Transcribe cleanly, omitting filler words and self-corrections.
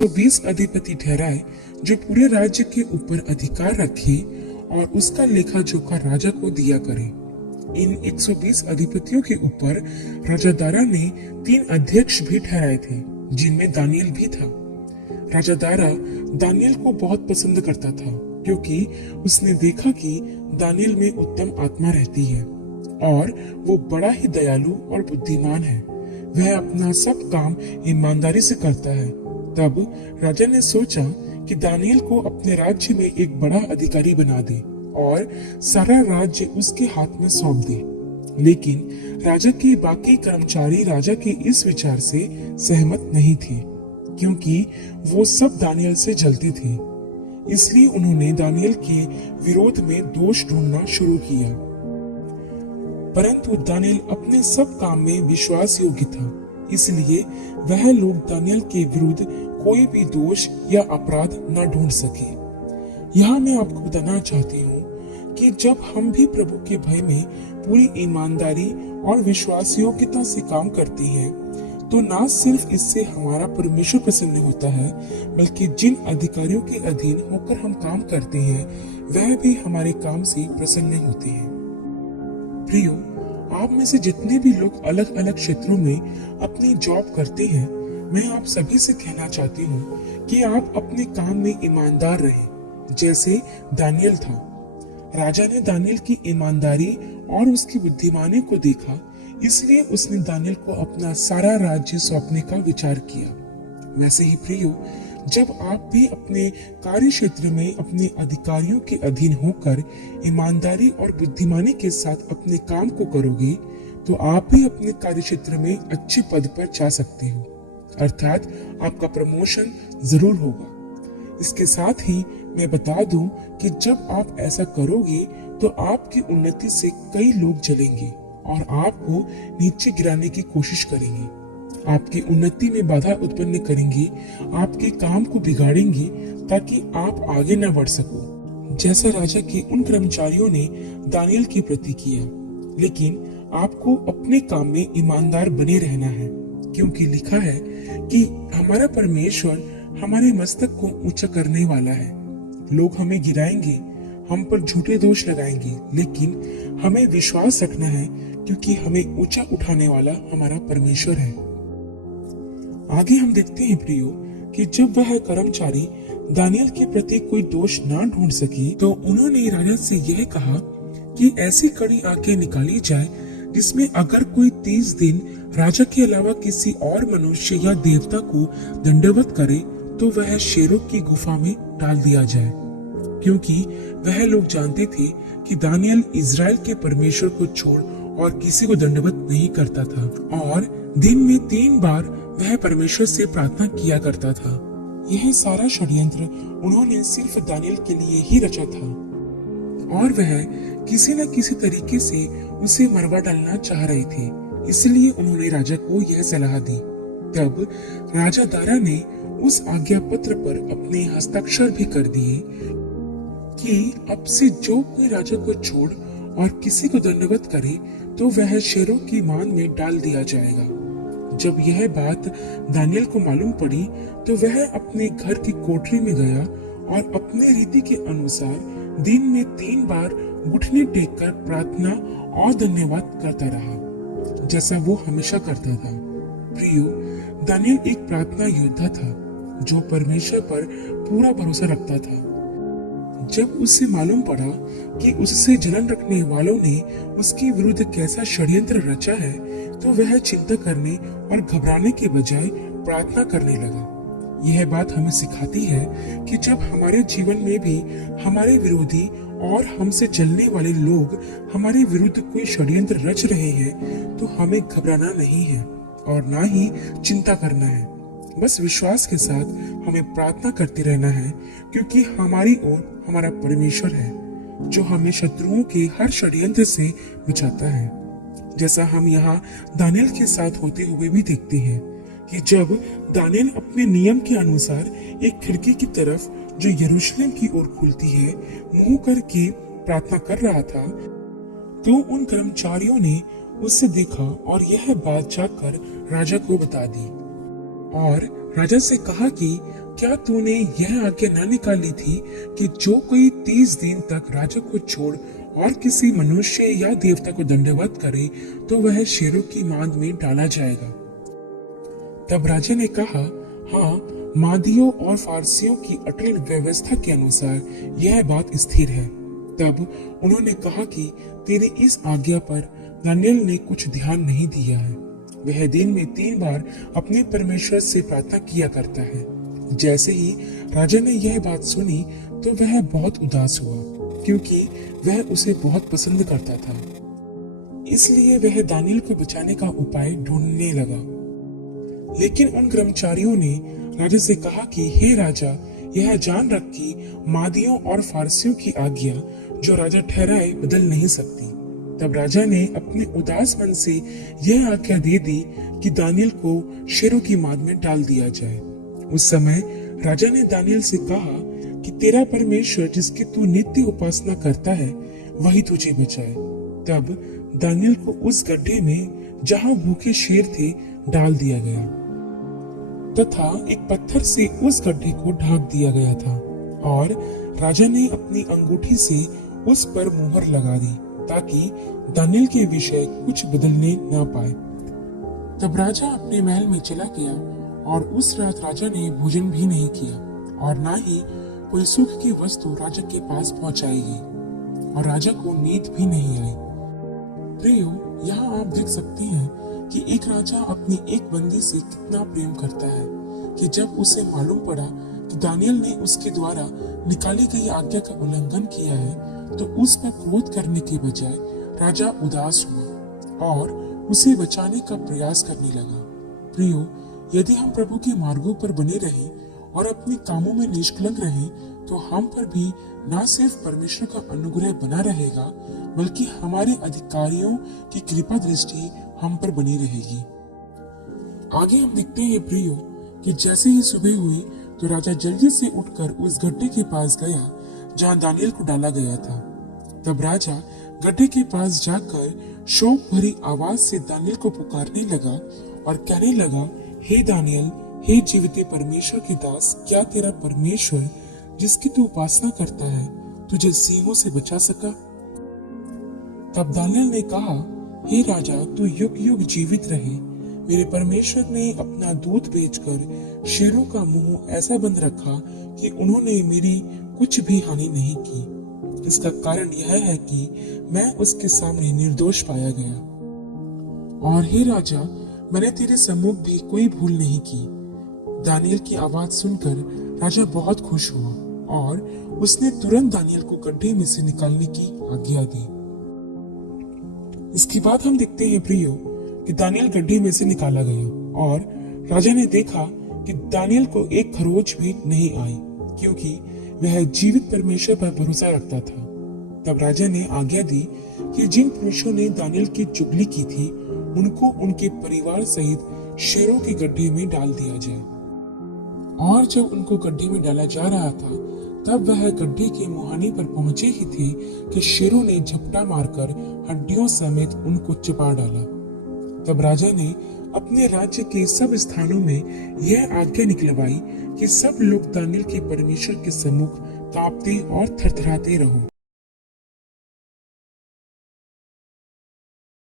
तो 20 अधिपति ठहराए जो पूरे राज्य के ऊपर अधिकार रखे और उसका लेखा जोखा राजा को दिया करे। इन 120 अधिपतियों के ऊपर राजा दारा ने 3 अध्यक्ष भी ठहराए थे, जिनमें दानियल भी था। राजा दारा दानियल को बहुत पसंद करता था, क्योंकि उसने देखा कि दानियल में उत्तम आत्मा रहती है और वो बड़ा ही दयालु और बुद्धिमान है। वह अपना सब काम ईमानदारी से करता है। तब राजा ने सोचा कि दानियल को अपने राज्य में एक बड़ा अधिकारी बना दे और सारा राज्य उसके हाथ में सौंप दे। लेकिन राजा के बाकी कर्मचारी राजा के इस विचार से सहमत नहीं थे, क्योंकि वो सब दानियल से जलते थे। इसलिए उन्होंने दानियल के विरोध में दोष ढूंढना शुरू किया। परंतु दानियल अपने सब काम में विश्वास योग्य था, इसलिए वह लोग दानियल के विरुद्ध कोई भी दोष या अपराध न ढूंढ सके। यहाँ मैं आपको बताना चाहती हूँ कि जब हम भी प्रभु के भय में पूरी ईमानदारी और विश्वास योग्यता से काम करते हैं, तो ना सिर्फ इससे हमारा परमेश्वर प्रसन्न होता है, बल्कि जिन अधिकारियों के अधीन होकर हम काम करते हैं, वह भी हमारे काम से प्रसन्न होते हैं। प्रियो, आप में से जितने भी लोग अलग अलग क्षेत्रों में अपनी जॉब करते हैं, मैं आप सभी से कहना चाहती हूँ कि आप अपने काम में ईमानदार रहें, जैसे दानियल था। राजा ने दानियल की ईमानदारी और उसकी बुद्धिमानी को देखा, इसलिए उसने दानियल को अपना सारा राज्य सौंपने का विचार किया। वैसे ही प्रियो, जब आप भी अपने कार्य क्षेत्र में अपने अधिकारियों के अधीन होकर ईमानदारी और बुद्धिमानी के साथ अपने काम को करोगे, तो आप भी अपने कार्य क्षेत्र में अच्छे पद पर जा सकते हो, अर्थात आपका प्रमोशन जरूर होगा। इसके साथ ही मैं बता दूं कि जब आप ऐसा करोगे तो आपकी उन्नति से कई लोग जलेंगे और आपको नीचे गिराने की कोशिश करेंगे, आपकी उन्नति में बाधा उत्पन्न करेंगे, आपके काम को बिगाड़ेंगे ताकि आप आगे न बढ़ सको, जैसा राजा के उन कर्मचारियों ने दानियल के प्रति किया। लेकिन आपको अपने काम में ईमानदार बने रहना है, क्योंकि लिखा है कि हमारा परमेश्वर हमारे मस्तक को ऊंचा करने वाला है। लोग हमें गिराएंगे, हम पर झूठे दोष लगाएंगे, लेकिन हमें विश्वास रखना है, क्योंकि हमें ऊंचा उठाने वाला हमारा परमेश्वर है। आगे हम देखते हैं प्रियो कि जब वह कर्मचारी दानियल के प्रति कोई दोष ना ढूंढ सके, तो उन्होंने राजा से यह कहा कि ऐसी कड़ी आंखें निकाली जाए जिसमें अगर कोई 30 दिन राजा के अलावा किसी और मनुष्य या देवता को दंडवत करे, तो वह शेरों की गुफा में डाल दिया जाए, क्योंकि वह लोग जानते थे कि दानियल इज़राइल के परमेश्वर को छोड़ और किसी को दंडवत नहीं करता था और दिन में 3 बार वह परमेश्वर से प्रार्थना किया करता था। यह सारा षड्यंत्र उन्होंने सिर्फ दानियल के लिए ही रचा था और वह किसी न किसी तरीके से उसे मरवा डालना चाह रहे थे, इसलिए उन्होंने राजा को यह सलाह दी। तब राजा दारा ने उस आज्ञा पत्र पर अपने हस्ताक्षर भी कर दिए कि अब से जो कोई राजा को छोड़ और किसी को दंडवत करे, तो वह शेरों की मान में डाल दिया जाएगा। जब यह बात दानियल को मालूम पड़ी, तो वह अपने घर की कोठरी में गया और अपने रीति के अनुसार दिन में 3 बार घुटने टेककर प्रार्थना और धन्यवाद करता रहा, जैसा वो हमेशा करता था। प्रियो, दानियल एक प्रार्थना योद्धा था जो परमेश्वर पर पूरा भरोसा रखता था। जब उसे मालूम पड़ा कि उससे जलन रखने वालों ने उसके विरुद्ध कैसा षड्यंत्र रचा है, तो वह चिंता करने और घबराने के बजाय प्रार्थना करने लगा। यह बात हमें सिखाती है कि जब हमारे जीवन में भी हमारे विरोधी और हमसे चलने वाले लोग हमारे विरुद्ध कोई षड्यंत्र रच रहे हैं, तो हमें घबराना नहीं है और ना ही चिंता करना है। बस विश्वास के साथ हमें प्रार्थना करते रहना है, क्योंकि हमारी ओर हमारा परमेश्वर है जो हमें शत्रुओं के हर षड्यंत्र से बचाता है। जैसा हम यहाँ दानियल के साथ होते हुए भी देखते हैं कि जब दानियल अपने नियम के अनुसार एक खिड़की की तरफ जो यरूशलेम की ओर खुलती है मुंह करके प्रार्थना कर रहा था, तो उन कर्मचारियों ने उससे देखा और यह बात जाकर राजा को बता दी। और राजा से कहा कि क्या तूने यह आज्ञा न निकाली थी कि जो कोई 30 दिन तक राजा को छोड़ और किसी मनुष्य या देवता को दंडवत करे तो वह शेरों की मांद में डाला जाएगा। तब राजा ने कहा, हाँ, मादियों और फारसियों की अटल व्यवस्था के अनुसार यह बात स्थिर है। तब उन्होंने कहा कि तेरी इस आज्ञा पर दानियल ने कुछ ध्यान नहीं दिया है। वह दिन में 3 बार अपने परमेश्वर से प्रार्थना किया करता है। जैसे ही राजा ने यह बात सुनी तो वह बहुत उदास हुआ, क्योंकि वह उसे बहुत पसंद करता था। इसलिए वह दानियल को बचाने का उपाय ढूंढने लगा। लेकिन उन कर्मचारियों ने राजा से कहा कि हे राजा, यह जान रख कि मादियों और फारसियों की आज्ञा जो राजा ठहराए बदल नहीं सकती। तब राजा ने अपने उदास मन से यह आज्ञा दे दी कि दानियल को शेरों की माद में डाल दिया जाए। उस समय राजा ने दानियल से कहा कि तेरा परमेश्वर जिसकी तू नित्य उपासना करता है वही तुझे बचाए। तब दानियल को उस गड्ढे में जहां भूखे शेर थे डाल दिया गया तथा एक पत्थर से उस गड्ढे को ढांक दिया गया था, और राजा ने अपनी अंगूठी से उस पर मुहर लगा दी ताकि दानियल के विषय कुछ बदलने न पाए। तब राजा अपने महल में चला गया और उस रात राजा ने भोजन भी नहीं किया और ना ही कोई सुख की वस्तु राजा के पास पहुंचाई गई, और राजा को नींद भी नहीं आई। प्रियो, यहाँ आप देख सकते हैं कि एक राजा अपनी एक बंदी से कितना प्रेम करता है कि जब उसे मालूम पड़ा कि दानियल ने उसके द्वारा निकाली गई आज्ञा का उल्लंघन किया है तो उस पर क्रोध करने के बजाय राजा उदास हुआ और उसे बचाने का प्रयास करने लगा। प्रियो, यदि हम प्रभु के मार्गों पर बने रहें और अपने कामों में निष्कलंक रहें तो हम पर भी न सिर्फ परमेश्वर का अनुग्रह बना रहेगा बल्कि हमारे अधिकारियों की कृपा दृष्टि हम पर बनी रहेगी। आगे हम देखते हैं प्रियो कि जैसे ही सुबह हुई तो राजा जल्दी से उठकर उस गड्ढे के पास गया जहां दानियल को डाला गया था। तब राजा गड्ढे के पास जाकर शोक भरी आवाज से दानियल को पुकारने लगा और कहने लगा, हे दानियल, हे जीवित परमेश्वर के दास, क्या तेरा परमेश्वर जिसकी तू उपासना करता है तुझे सिंहों से बचा सका? तब दानियल ने कहा, हे राजा, तू युग युग जीवित रहे। मेरे परमेश्वर ने अपना दूत भेजकर शेरों का मुंह ऐसा बंद रखा कि उन्होंने मेरी कुछ भी हानि नहीं की। इसका कारण यह है कि मैं उसके सामने निर्दोष पाया गया। और हे राजा, मैंने तेरे सम्मुख भी कोई भूल नहीं की। दानियल की आवाज सुनकर राजा बहुत खुश हुआ और उसने तुरंत दानियल को गड्ढे में से निकालने की आज्ञा दी। इसके बाद हम देखते हैं प्रियो कि दानियल गड्ढे में से निकाला गया और राजा ने देखा कि दानियल को एक खरोच भी नहीं आई, क्योंकि वह जीवित परमेश्वर पर भरोसा रखता था। तब राजा ने आज्ञा दी कि जिन पुरुषों ने दानियल की चुगली की थी उनको उनके परिवार सहित शेरों के गड्ढे में डाल दिया जाए। और जब उनको गड्ढे में डाला जा रहा था तब वह गड्ढे के मुहाने पर पहुंचे ही थे कि शेरों ने झपटा मारकर हड्डियों समेत उनको चिपा डाला। तब राजा ने अपने राज्य के सब स्थानों में यह आज्ञा निकलवाई कि सब लोग दानियल के परमेश्वर के सम्मुख कांपते और थरथराते रहो।